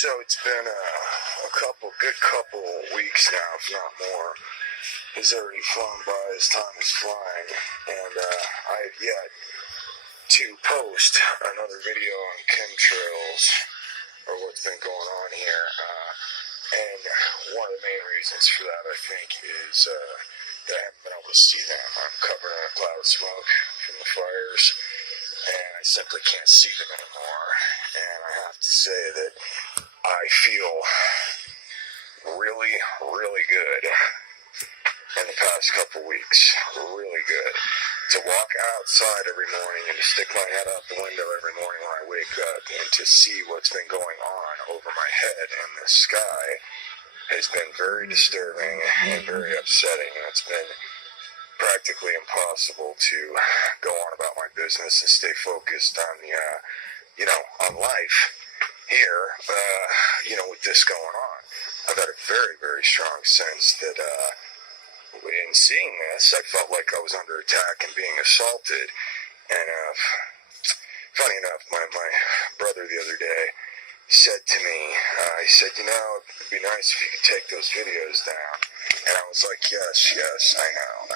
So it's been a good couple weeks now, if not more. Has already flown by as time is flying, and I have yet to post another video on chemtrails or what's been going on here. And one of the main reasons for that, I think, is that I haven't been able to see them. I'm covered in a cloud of smoke from the fires, and I simply can't see them anymore. And I have to say that I feel really, really good in the past couple weeks. Really good. To walk outside every morning and to stick my head out the window every morning when I wake up and to see what's been going on over my head in the sky has been very disturbing and very upsetting. And it's been practically impossible to go on about my business and stay focused on the, on life here, with this going on. I've had a very, very strong sense that, in seeing this, I felt like I was under attack and being assaulted. And funny enough, my brother the other day said to me, he said, it'd be nice if you could take those videos down. And I was like, yes, I know.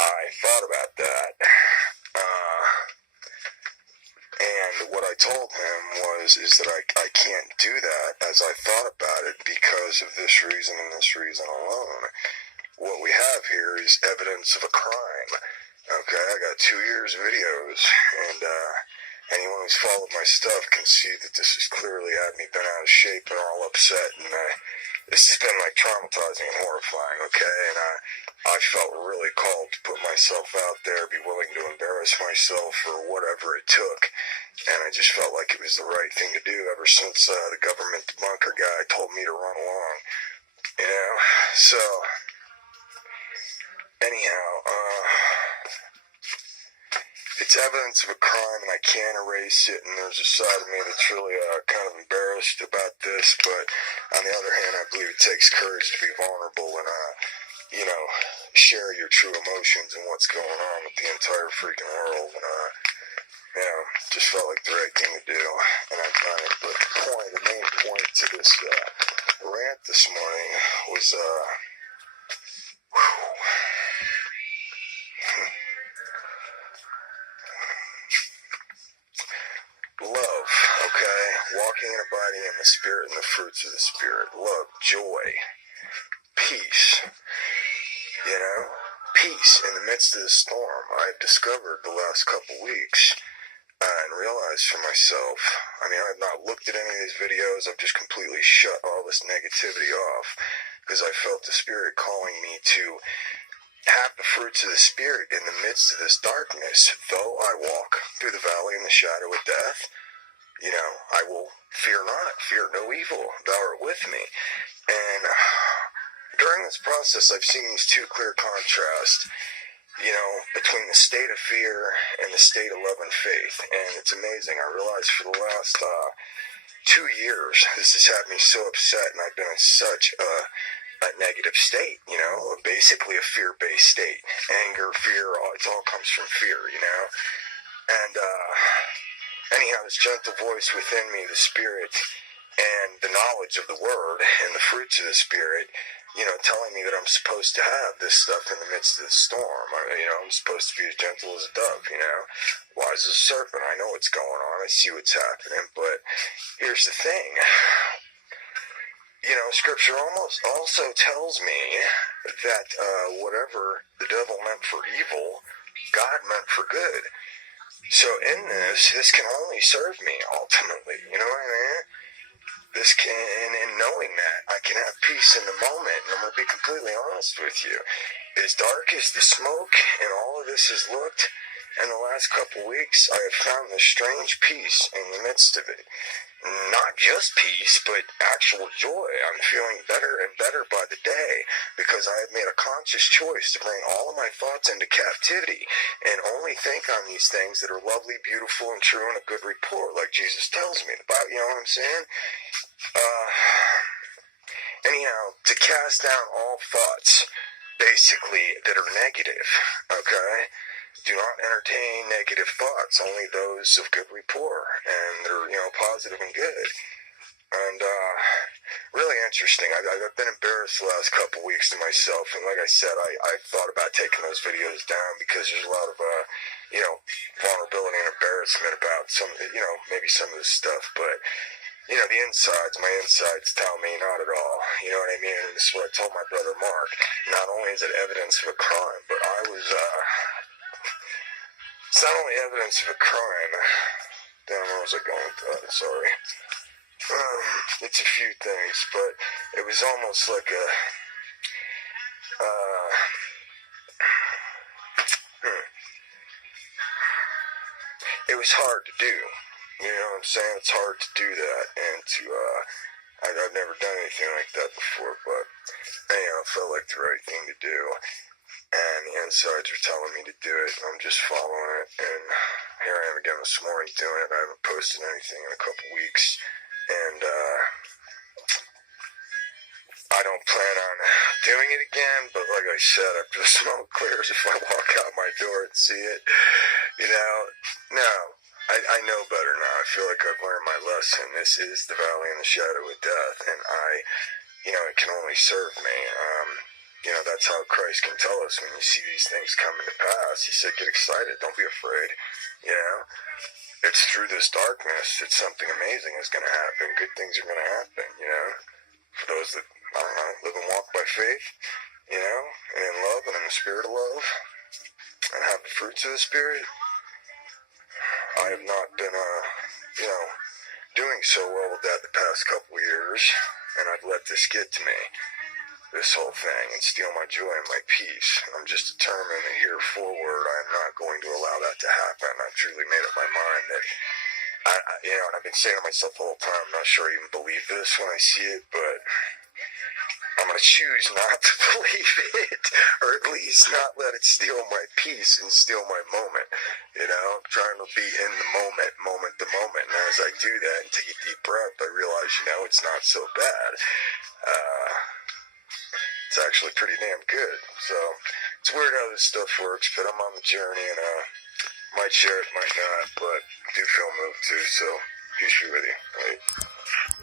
I thought about that. And what I told him is that I can't do that as I thought about it because of this reason and this reason alone. What we have here is evidence of a crime. Okay, I got 2 years of videos, and anyone who's followed my stuff can see that this has clearly had me been out of shape and all upset, and this has been like traumatizing and horrifying, okay? And I felt really called to put myself out there, be willing to embarrass myself for whatever it took, and I just felt like it was the right thing to do ever since the government debunker guy told me to run along, So, anyhow, it's evidence of a crime, and I can't erase it, and there's a side of me that's really kind of embarrassed about this, but on the other hand, I believe it takes courage to be vulnerable and, share your true emotions and what's going on with the entire freaking world, and, just felt like the right thing to do, and I've done it. But the main point to this rant this morning was, love, okay? Walking and abiding in the Spirit and the fruits of the Spirit. Love, joy, peace, peace in the midst of the storm. I've discovered the last couple weeks and realized for myself, I've not looked at any of these videos. I've just completely shut all this negativity off because I felt the Spirit calling me to have the fruits of the Spirit in the midst of this darkness. Though I walk through the valley in the shadow of death, I will fear not, fear no evil, thou art with me. And during this process, I've seen these two clear contrasts, between the state of fear and the state of love and faith. And it's amazing. I realized for the last 2 years, this has had me so upset, and I've been in such a negative state, basically a fear-based state. Anger, fear, it all comes from fear, And anyhow, this gentle voice within me, the Spirit, and the knowledge of the Word and the fruits of the Spirit, telling me that I'm supposed to have this stuff in the midst of the storm. I'm supposed to be as gentle as a dove, wise as a serpent. I know what's going on. I see what's happening. But here's the thing. Scripture also tells me that whatever the devil meant for evil, God meant for good. So in this can only serve me ultimately. You know what I mean? In knowing that, I can have peace in the moment, and I'm going to be completely honest with you. As dark as the smoke and all of this has looked, in the last couple weeks, I have found this strange peace in the midst of it. Not just peace, but actual joy. I'm feeling better and better by the day because I have made a conscious choice to bring all of my thoughts into captivity and only think on these things that are lovely, beautiful, and true and a good report, like Jesus tells me about. You know what I'm saying? Anyhow, to cast down all thoughts, basically, that are negative, okay? do not entertain negative thoughts, only those of good rapport, and they're, positive and good. And, really interesting. I've been embarrassed the last couple weeks to myself, and like I said, I thought about taking those videos down because there's a lot of, vulnerability and embarrassment about some, maybe some of this stuff, but, my insides tell me not at all. You know what I mean? And this is what I told my brother Mark. Not only is it evidence of a crime, but it's not only evidence of a crime. Damn, where was I going with that? Sorry. It's a few things, but it was almost like a, it was hard to do. You know what I'm saying? It's hard to do that, and I've never done anything like that before, but anyhow, it felt like the right thing to do, and the insides are telling me to do it, and I'm just following it, and here I am again this morning doing it. I haven't posted anything in a couple weeks, and, I don't plan on doing it again, but like I said, after the smoke clears, if I walk out my door and see it, no, I know better now. I feel like I've learned my lesson. This is the valley in the shadow of death, and it can only serve me. That's how Christ can tell us when you see these things coming to pass. He said, get excited, don't be afraid, It's through this darkness that something amazing is going to happen. Good things are going to happen, For those that, live and walk by faith, and in love and in the spirit of love, and have the fruits of the Spirit. I have not been, doing so well with that the past couple years, and I've let this get to me, this whole thing, and steal my joy and my peace. I'm just determined that here forward, I'm not going to allow that to happen. I've truly made up my mind that, and I've been saying to myself the whole time, I'm not sure I even believe this when I see it, but I'm going to choose not to believe it, or at least not let it steal my peace and steal my moment, I'm trying to be in the moment to moment, and as I do that and take a deep breath, I realize, it's not so bad. It's actually pretty damn good, so it's weird how this stuff works, but I'm on the journey, and might share it, might not, but I do feel moved too, so peace be with you, right?